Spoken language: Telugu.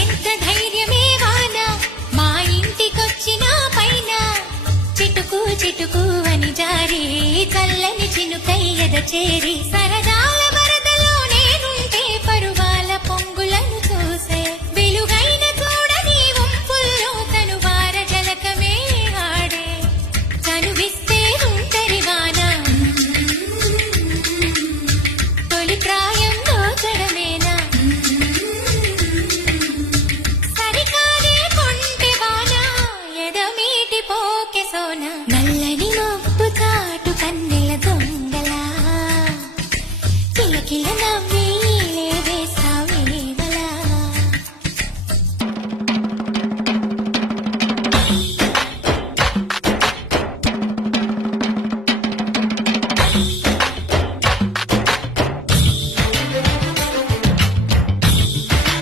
ఎంత ధైర్యమే వాన మా ఇంటికొచ్చిన పైన చిటుకు చిటుకు అని జారి చల్లని చినుకయ్యద చేరి సర